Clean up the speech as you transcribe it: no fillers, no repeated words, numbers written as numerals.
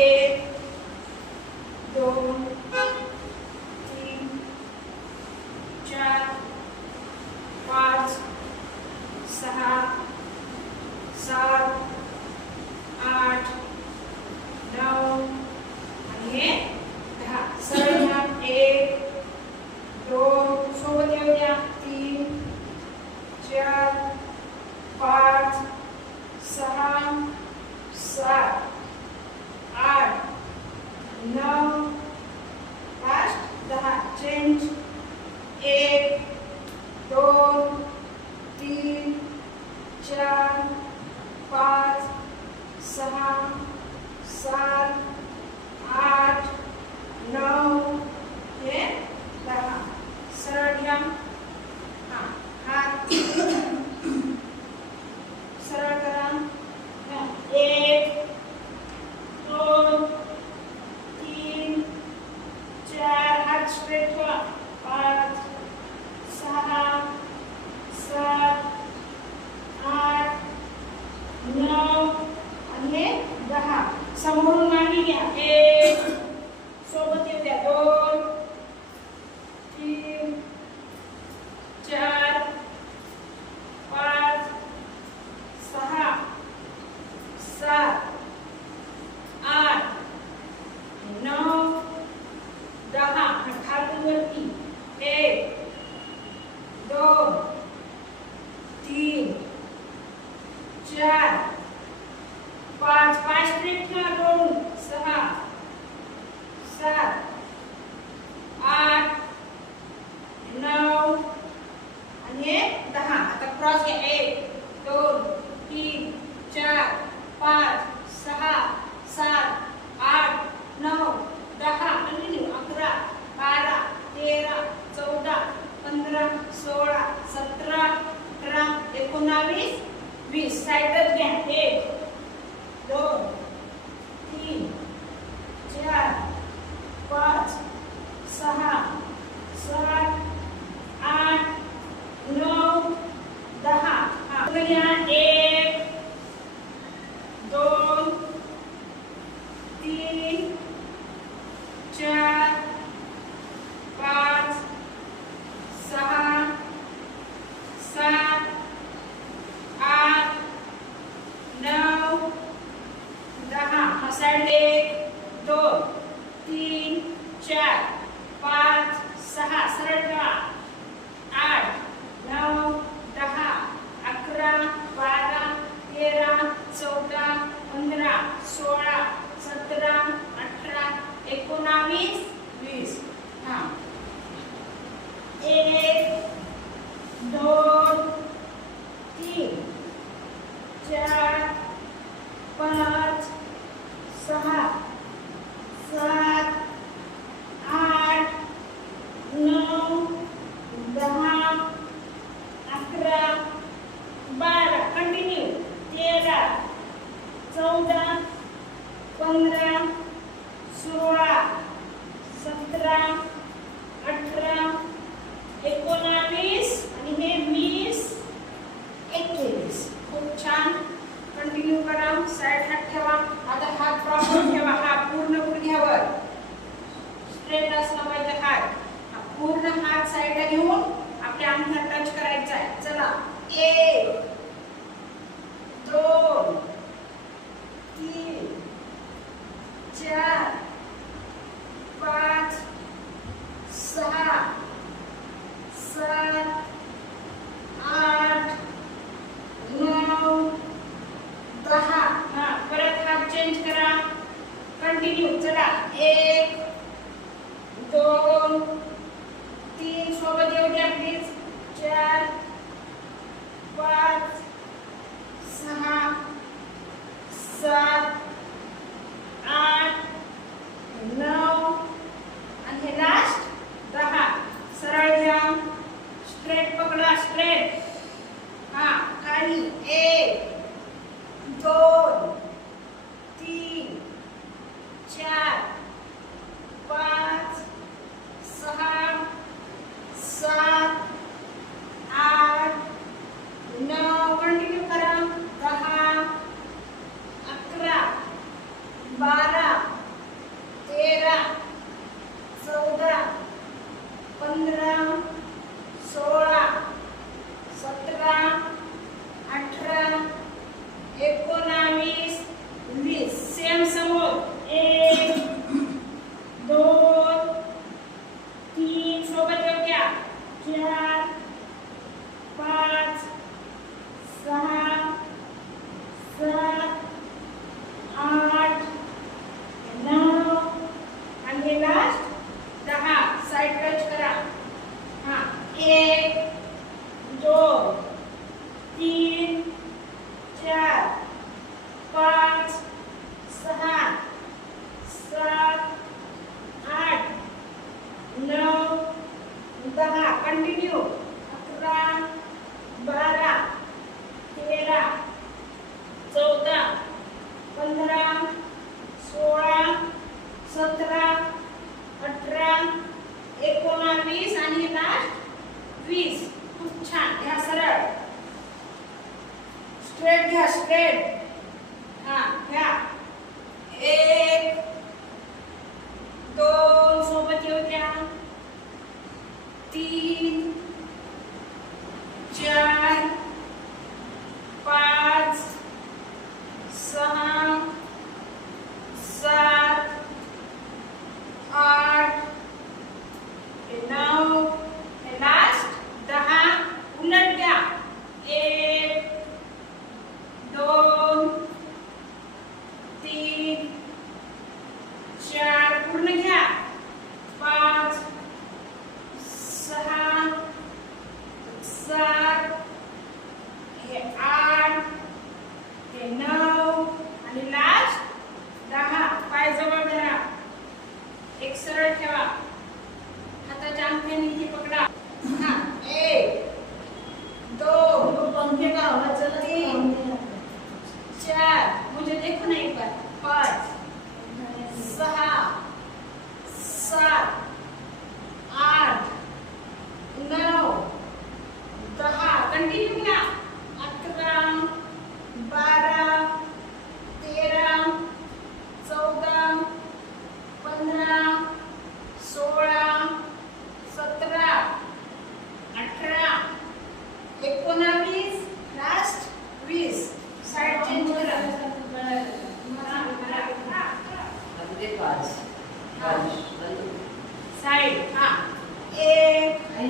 1 2 3 4 5 6 7 8 9 आणि हे 10. सरळ घ्या. 1 2 सोबत येऊ द्या. 3 4 5 6 7 8 9 लास्ट 10. चेंज. 1 2 3 4 5 6 7 8 9 हे 10. सरळ घ्या. हात सरळ करा. 1 2 3 4 हात स्ट्रेट ठेवा. 5 6 7 8 9 आणि हे 10. समोरून मागे घ्या. 1 सोबत येऊ द्या. 2 3 4 5 6 7 8 9 10. खालून वरती. 1 2 3 4 5 5 स्ट्रेट ठेवा. 2 6 7 8 9 आणि 10. आता क्रॉस घ्या. 1 2 3 4 5 6 7 8 9 10. कंटिन्यू. 11 12 13 14 15 16 17 18 19 20. साईडच घ्या. 1 2 3 4 5 6 7 8 9 10. हा घ्या. 1 2 3 4 5 6 7 8 9 10. हा साइड 1 2 3 4 5 6 सरळ ठेवा. 8 9 10 11 12 13 14 15 16 17 18 19 20. हा 1 2 3 4 5 6 7 8 9 10 11 12. कंटिन्यू. 13 14 15 16 17 18 19 आणि हे 20 21. खूप छान. कंटिन्यू करा. साइड हात ठेवा. आता हात प्रॉपर ठेवा. हात पूर्ण गुडघ्यावर स्ट्रेट असला पाहिजे. हात पूर्ण हात साइडला घेऊन आपल्या अंगठा टच करायचा आहे. चला. 1 2 3 4 5 6 7 8 9 10. हा परत हात चेंज करा. कंटिन्यू. चला. 1 2 3 सोबत येऊ द्या प्लीज. 4 5 6 7 8 9 आणि हे लास्ट 10. सरळ घ्या. स्ट्रेट पकडा. स्ट्रेट. हा खाली. 1 2 3 4 5 6 7 8 9. कंटिन्यू करा. 10 11 4 5 6 7 8 9 10 कंटिन्यू 11 12 13 14 15 16 17 18 19 आणि लास्ट 20. खूप छान. घ्या सरळ, स्ट्रेट घ्या, स्ट्रेट. हा घ्या. 1 2 सोबत येऊ द्या. 3 4 5 6 7 8 9 हे लास्ट 10. उलट घ्या. 1 2 3 4 पूर्ण घ्या. 5 6 7 हे 8 हे 9 आणि लास्ट 10. पाय जवळ धरा. एक सरळ ठेवा. हाताच्या अंगठ्याने इथे पकडा. हा 1 2 पंखे का आवाज चला 3 4 मुझे देखो ना एक बार. 5 6 7 8 9 10 कंटिन्यू घ्या. 11 12 13 14 15 16 17 18 19 लास्ट 20. साइड चेंज करा. साइड. हा 1